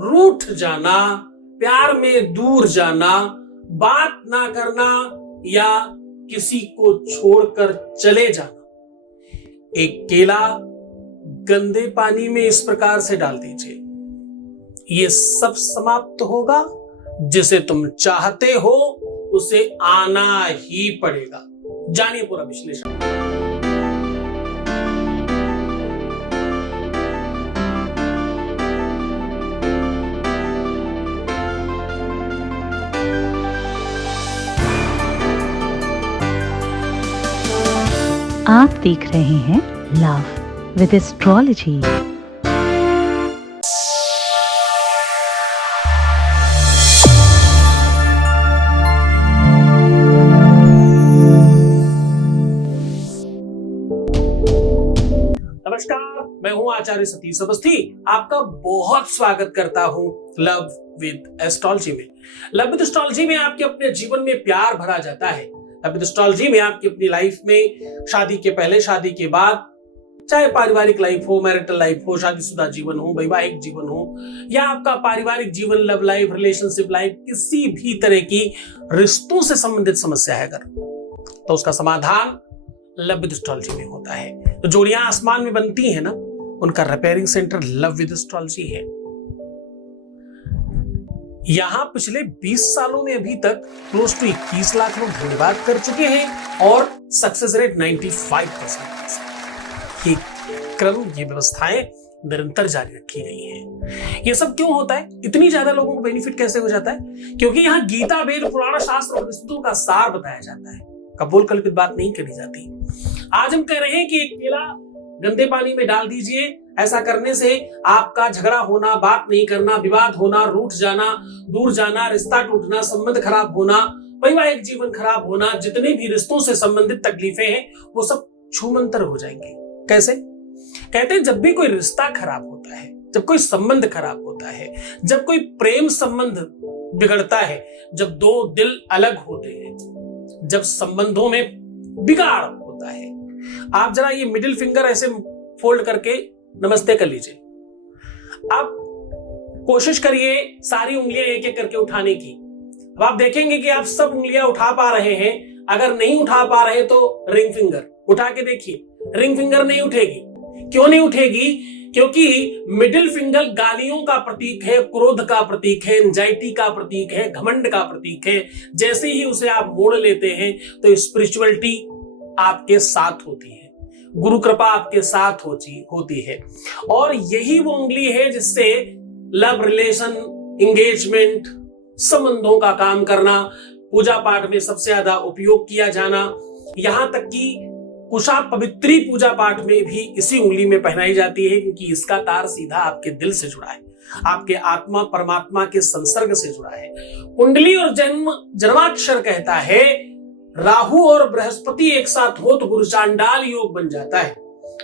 रूठ जाना, प्यार में दूर जाना, बात ना करना या किसी को छोड़कर चले जाना। एक केला गंदे पानी में इस प्रकार से डाल दीजिए, ये सब समाप्त होगा। जिसे तुम चाहते हो उसे आना ही पड़ेगा। जानिए पूरा विश्लेषण। आप देख रहे हैं लव विद एस्ट्रोलॉजी। नमस्कार, मैं हूं आचार्य सतीश अवस्थी। आपका बहुत स्वागत करता हूं लव विद एस्ट्रोलॉजी में। लव विद एस्ट्रोलॉजी में आपके अपने जीवन में प्यार भरा जाता है। लव विद एस्ट्रोलॉजी में आपकी अपनी लाइफ में शादी के पहले, शादी के बाद, चाहे पारिवारिक लाइफ हो, मैरिटल लाइफ हो, शादीशुदा जीवन हो, वैवाहिक जीवन हो, या आपका पारिवारिक जीवन, लव लाइफ, रिलेशनशिप लाइफ, किसी भी तरह की रिश्तों से संबंधित समस्या है अगर, तो उसका समाधान लव विद एस्ट्रोलॉजी में होता है। तो जोड़ियां आसमान में बनती हैं ना, उनका repairing centre love with astrology है। यहां पिछले 20 सालों में अभी तक क्लोज टू 21 लाख लोग धन्यवाद कर चुके हैं और सक्सेस रेट 95%। ये क्रम, ये व्यवस्थाएं निरंतर जारी रखी गई हैं। ये सब क्यों होता है? इतनी ज्यादा लोगों को बेनिफिट कैसे हो जाता है? क्योंकि यहाँ गीता, वेद, पुराण, शास्त्र और विस्तृतों का सार बताया जाता है। कपोल कल्पित बात नहीं करी जाती। आज हम कह रहे हैं कि एक केला गंदे पानी में डाल दीजिए। ऐसा करने से आपका झगड़ा होना, बात नहीं करना, विवाद होना, रूठ जाना, दूर जाना, रिश्ता टूटना, संबंध खराब होना, वैवाहिक जीवन खराब होना, जितने भी रिश्तों से संबंधित तकलीफें हैं वो सब छूमंतर हो जाएंगे। कैसे? कहते हैं जब भी कोई रिश्ता खराब होता है, जब कोई संबंध खराब होता है, जब कोई प्रेम संबंध बिगड़ता है, जब दो दिल अलग होते हैं, जब संबंधों में बिगाड़ होता है, आप जरा ये मिडिल फिंगर ऐसे फोल्ड करके नमस्ते कर लीजिए। आप कोशिश करिए सारी उंगलियां एक एक करके उठाने की। अब आप देखेंगे कि आप सब उंगलियां उठा पा रहे हैं। अगर नहीं उठा पा रहे तो रिंग फिंगर उठा के देखिए, रिंग फिंगर नहीं उठेगी। क्यों नहीं उठेगी? क्योंकि मिडिल फिंगर गालियों का प्रतीक है, क्रोध का प्रतीक है, एंजाइटी का प्रतीक है, घमंड का प्रतीक है। जैसे ही उसे आप मोड़ लेते हैं तो स्पिरिचुअलिटी आपके साथ होती है, गुरु कृपा आपके साथ होती है। और यही वो उंगली है जिससे लव, रिलेशन, एंगेजमेंट, संबंधों का काम करना, पूजा पाठ में सबसे ज्यादा उपयोग किया जाना, यहां तक कि कुशा पवित्री पूजा पाठ में भी इसी उंगली में पहनाई जाती है, क्योंकि इसका तार सीधा आपके दिल से जुड़ा है, आपके आत्मा परमात्मा के संसर्ग से जुड़ा है। कुंडली और जन्माक्षर कहता है राहु और बृहस्पति एक साथ हो तो गुरु चांडाल योग बन जाता है।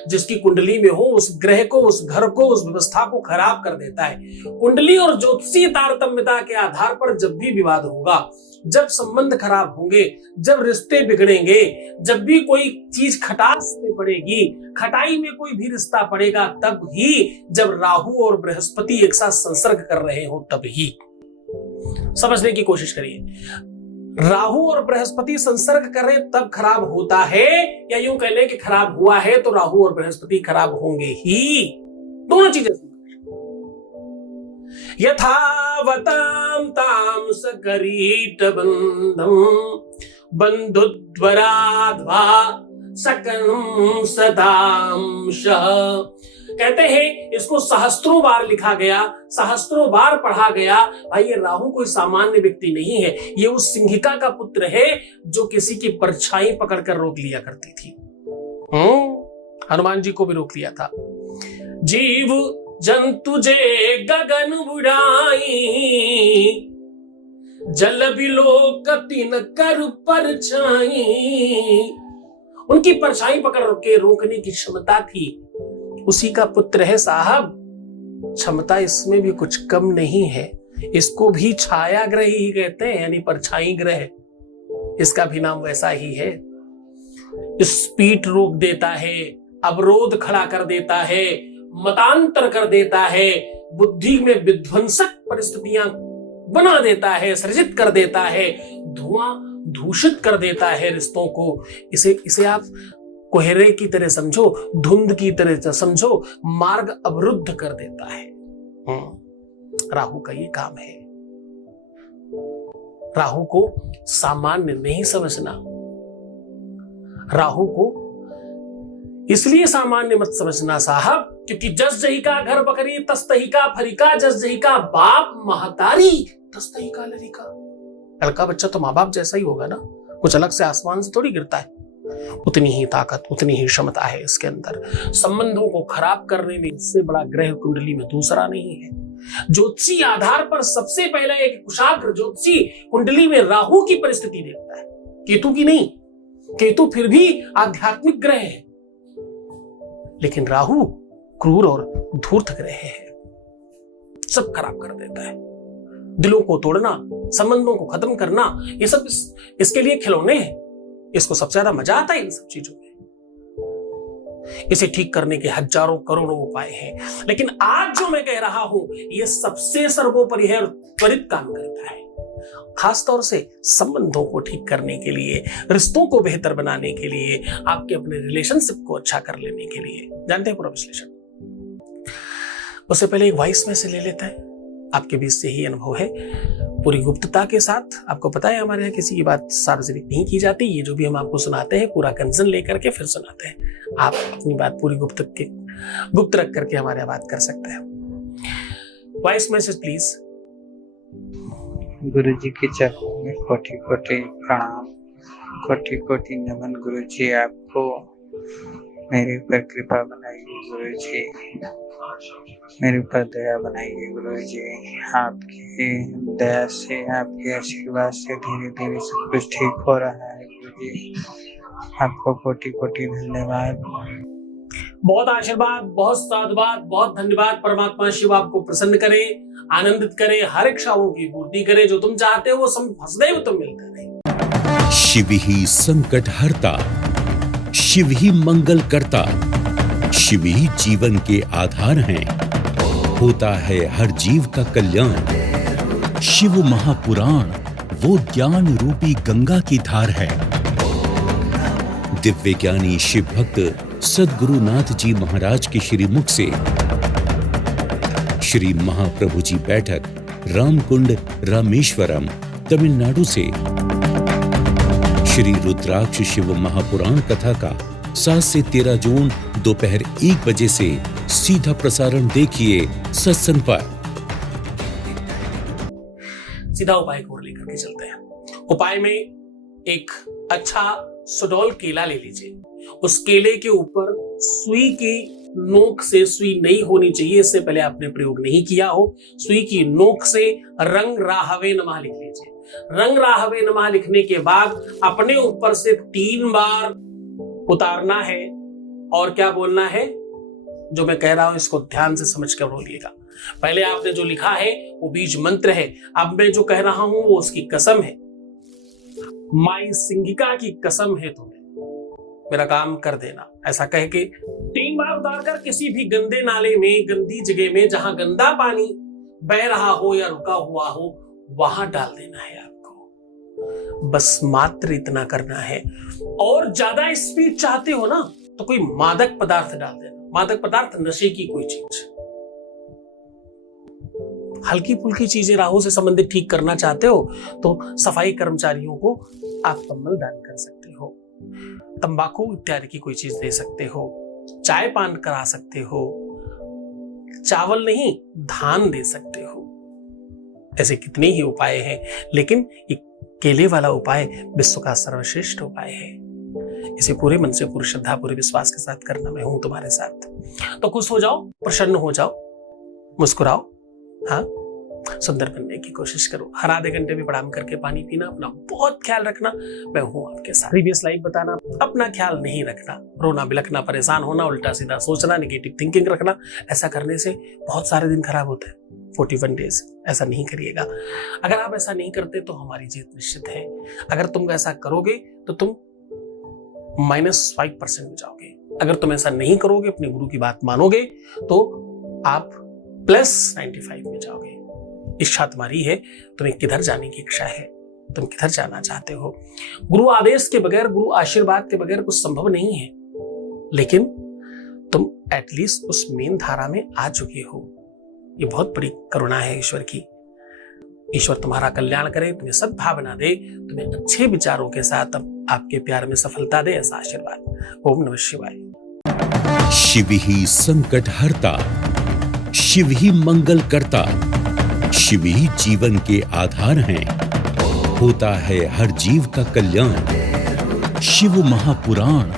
जिसकी कुंडली में हो उस ग्रह को, उस घर को, उस व्यवस्था को खराब कर देता है। कुंडली और ज्योतिषीय तारतम्यता के आधार पर जब भी विवाद होगा, जब संबंध खराब होंगे, जब रिश्ते बिगड़ेंगे, जब भी कोई चीज खटास में पड़ेगी, खटाई में कोई भी रिश्ता पड़ेगा, तब ही जब राहु और बृहस्पति एक साथ संसर्ग कर रहे हो, तब ही। समझने की कोशिश करिए, राहु और बृहस्पति संसर्ग कर रहे तब खराब होता है, या यूं कह लें कि खराब हुआ है तो राहु और बृहस्पति खराब होंगे ही। दोनों चीजें यथावताम ताम सकरीटबंधम बंधुद्वराध्वा सकलम सदांशः। कहते हैं इसको सहस्त्रों बार लिखा गया, सहस्त्रों बार पढ़ा गया। भाई ये राहु कोई सामान्य व्यक्ति नहीं है, ये उस सिंहिका का पुत्र है जो किसी की परछाई पकड़कर रोक लिया करती थी। हनुमान जी को भी रोक लिया था। जीव जंतु जे गगन बुढ़ाई, जल बिलो कति न कर परछाई। उनकी परछाई पकड़ के रोकने की क्षमता थी, उसी का पुत्र है साहब। क्षमता इसमें भी कुछ कम नहीं है। इसको भी छाया ग्रह ही कहते हैं, यानी परछाई ग्रह। इसका भी नाम वैसा ही है। स्पीड रोक देता है, अवरोध खड़ा कर देता है, मतांतर कर देता है, बुद्धि में विध्वंसक परिस्थितियां बना देता है, सृजित कर देता है, धुआं दूषित कर देता है रिश्तों को। इसे आप कोहरे की तरह समझो, धुंध की तरह समझो, मार्ग अवरुद्ध कर देता है। राहु का ये काम है। राहु को सामान्य नहीं समझना। राहु को इसलिए सामान्य मत समझना साहब, क्योंकि जस जही का घर बकरी तस तही का फरीका, जस जही का बाप महतारी तस तही का लड़का। लड़का बच्चा तो माँ बाप जैसा ही होगा ना, कुछ अलग से आसमान से थोड़ी गिरता है। उतनी ही ताकत, उतनी ही क्षमता है इसके अंदर। संबंधों को खराब करने में इससे बड़ा ग्रह कुंडली में दूसरा नहीं है। ज्योतिषी आधार पर सबसे पहले एक कुशाग्र ज्योतिषी कुंडली में राहु की परिस्थिति देखता है, केतु की नहीं। केतु फिर भी आध्यात्मिक ग्रह है, लेकिन राहु क्रूर और धूर्त ग्रह है, सब खराब कर देता है। दिलों को तोड़ना, संबंधों को खत्म करना, ये सब इसके लिए खिलौने हैं। इसको सबसे ज्यादा मजा आता है इन सब चीजों में। इसे ठीक करने के हजारों करोड़ों उपाय हैं, लेकिन आज जो मैं कह रहा हूं यह सबसे सर्वोपरि है और त्वरित काम करता है। खासतौर से संबंधों को ठीक करने के लिए, रिश्तों को बेहतर बनाने के लिए, आपके अपने रिलेशनशिप को अच्छा कर लेने के लिए। जानते हैं पूरा विश्लेषण? उससे पहले एक वॉइस मैसेज ले लेता है। आपके बीच से ही अनुभव है, पूरी गुप्तता के साथ। आपको पता है हमारे यहाँ किसी की बात सार्वजनिक नहीं की जाती। ये जो भी हम आपको सुनाते हैं पूरा कंसर्न लेकर के फिर सुनाते हैं। आप अपनी बात पूरी गुप्त रख करके हमारे यहाँ बात कर सकते हैं। Voice message please. गुरु जी के चरणों में कोटि कोटि प्रणाम, कोटि कोटि नमन। गुरु जी आपको मेरे ऊपर कृपा बनाइए गुरु जी, मेरे ऊपर दया बनाइए गुरु जी। आपकी दया से, आपके आशीर्वाद से धीरे धीरे सब कुछ ठीक हो रहा है गुरु जी। आपको कोटि कोटि धन्यवाद। बहुत आशीर्वाद, बहुत साधुवाद, बहुत धन्यवाद। परमात्मा शिव आपको प्रसन्न करे, आनंदित करे, हर इच्छाओं की पूर्ति करे। जो तुम चाहते हो वो सदैव तुम मिलता रहे। शिव ही संकट हरता, शिव ही मंगल करता, शिव ही जीवन के आधार हैं। होता है हर जीव का कल्याण। शिव महापुराण वो ज्ञान रूपी गंगा की धार है। दिव्य ज्ञानी शिव भक्त सद्गुरुनाथ जी महाराज के श्रीमुख से श्री महाप्रभु जी बैठक रामकुंड रामेश्वरम तमिलनाडु से श्री रुद्राक्ष शिव महापुराण कथा का 7 से 13 जून दोपहर 1 बजे से सीधा प्रसारण देखिए सत्संग पर। सीधा उपाय को लेकर के चलते हैं। उपाय में एक अच्छा सुडौल केला ले लीजिए। उस केले के ऊपर सुई की नोक से, सुई नहीं होनी चाहिए, इससे पहले आपने प्रयोग नहीं किया हो, सुई की नोक से रंग राहवे नमः लिख लीजिए। रंग राहवे नमः लिखने के बाद अपने ऊपर से 3 बार उतारना है और क्या बोलना है, जो मैं कह रहा हूं इसको ध्यान से समझ कर बोलिएगा। पहले आपने जो लिखा है वो बीज मंत्र है, अब मैं जो कह रहा हूं वो उसकी कसम है। माई सिंगिका की कसम है तुम्हें, मेरा काम कर देना, ऐसा कह के 3 बार उतार कर किसी भी गंदे नाले में, गंदी जगह में, जहां गंदा पानी बह रहा हो या रुका हुआ हो, वहां डाल देना है आपको। बस मात्र इतना करना है। और ज्यादा स्पीड चाहते हो ना तो कोई मादक पदार्थ डाल देना। मादक पदार्थ, नशे की कोई चीज, हल्की फुल्की चीजें। राहु से संबंधित ठीक करना चाहते हो तो सफाई कर्मचारियों को आप कम्बल दान कर सकते हो, तंबाकू इत्यादि की कोई चीज दे सकते हो, चाय पान करा सकते हो, चावल नहीं धान दे सकते हो। ऐसे कितने ही उपाय हैं, लेकिन ये केले वाला उपाय विश्व का सर्वश्रेष्ठ उपाय है। इसे पूरे मन से, पूरी श्रद्धा, पूरे विश्वास के साथ करना। मैं हूं तुम्हारे साथ। तो खुश हो जाओ, प्रसन्न हो जाओ, मुस्कुराओ, हाँ, सुंदर बनने की कोशिश करो। हर आधे घंटे में प्रणाम करके पानी पीना, अपना बहुत ख्याल रखना। मैं हूं आपके साथ। प्रीवियस लाइफ बताना, अपना ख्याल नहीं रखना, रोना बिलखना, परेशान होना, उल्टा सीधा सोचना, नेगेटिव थिंकिंग रखना, ऐसा करने से बहुत सारे दिन खराब होते हैं। 41 डेज ऐसा नहीं करिएगा। अगर आप ऐसा नहीं करते तो हमारी जीत निश्चित है। अगर तुम ऐसा करोगे तो तुम -5% में जाओगे। अगर तुम ऐसा नहीं करोगे, अपने गुरु की बात मानोगे, तो आप +95 में जाओगे। इच्छा तुम्हारी है, तुम्हें किधर जाने की इच्छा है, तुम किधर जाना चाहते हो। गुरु आदेश के बगैर, गुरु आशीर्वाद के बगैर कुछ संभव नहीं है, लेकिन तुम एटलीस्ट उस मेन धारा में आ चुके हो। ये बहुत बड़ी करुणा है ईश्वर की। ईश्वर तुम्हारा कल्याण करे, तुम्हें सद्भावना दे, तुम्हें अच्छे विचारों के साथ आपके प्यार में सफलता दे, ऐसा आशीर्वाद। ओम नमः शिवाय। शिव ही संकट हरता, शिव ही मंगल करता, शिव ही जीवन के आधार हैं। होता है हर जीव का कल्याण। शिव महापुराण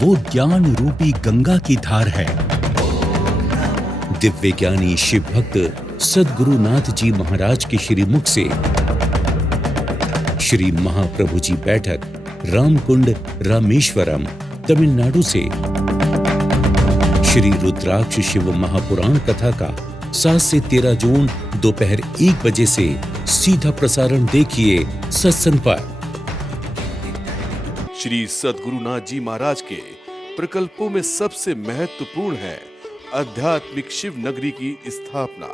वो ज्ञान रूपी गंगा की धार है। दिव्य ज्ञानी शिव भक्त सद्गुरुनाथ जी महाराज के श्रीमुख से श्री महाप्रभु जी बैठक, रामकुंड, रामेश्वरम, तमिलनाडु से श्री रुद्राक्ष शिव महापुराण कथा का 7 से 13 जून दोपहर 1 बजे से सीधा प्रसारण देखिए सत्संग पर। श्री सद्गुरुनाथ जी महाराज के प्रकल्पों में सबसे महत्वपूर्ण है आध्यात्मिक शिव नगरी की स्थापना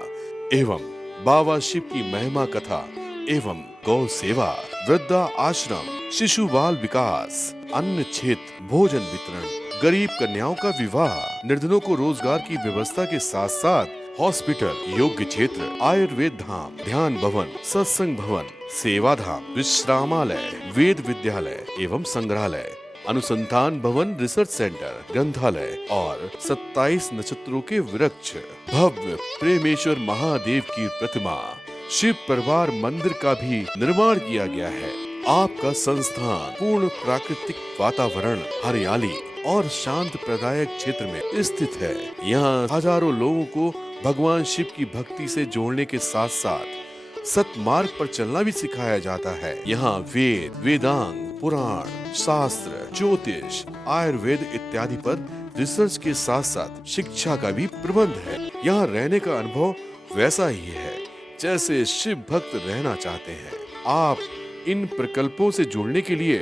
एवं बाबा शिव की महिमा कथा एवं गौ सेवा, वृद्धा आश्रम, शिशु बाल विकास, अन्न क्षेत्र, भोजन वितरण, गरीब कन्याओं का विवाह, निर्धनों को रोजगार की व्यवस्था के साथ साथ हॉस्पिटल, योग्य क्षेत्र, आयुर्वेद धाम, ध्यान भवन, सत्संग भवन, सेवा धाम, विश्रामालय, वेद विद्यालय एवं संग्रहालय, अनुसंधान भवन, रिसर्च सेंटर, ग्रंथालय और 27 नक्षत्रों के वृक्ष, भव्य प्रेमेश्वर महादेव की प्रतिमा, शिव परिवार मंदिर का भी निर्माण किया गया है। आपका संस्थान पूर्ण प्राकृतिक वातावरण, हरियाली और शांत प्रदायक क्षेत्र में स्थित है। यहाँ हजारों लोगों को भगवान शिव की भक्ति से जोड़ने के साथ साथ सतमार्ग पर चलना भी सिखाया जाता है। यहाँ वेद, वेदांग, पुराण, शास्त्र, ज्योतिष, आयुर्वेद इत्यादि पर रिसर्च के साथ साथ शिक्षा का भी प्रबंध है। यहाँ रहने का अनुभव वैसा ही है जैसे शिव भक्त रहना चाहते हैं। आप इन प्रकल्पों से जुड़ने के लिए,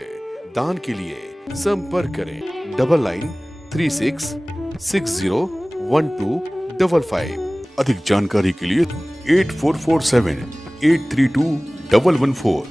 दान के लिए संपर्क करें 9936601255। अधिक जानकारी के लिए 8447 832 114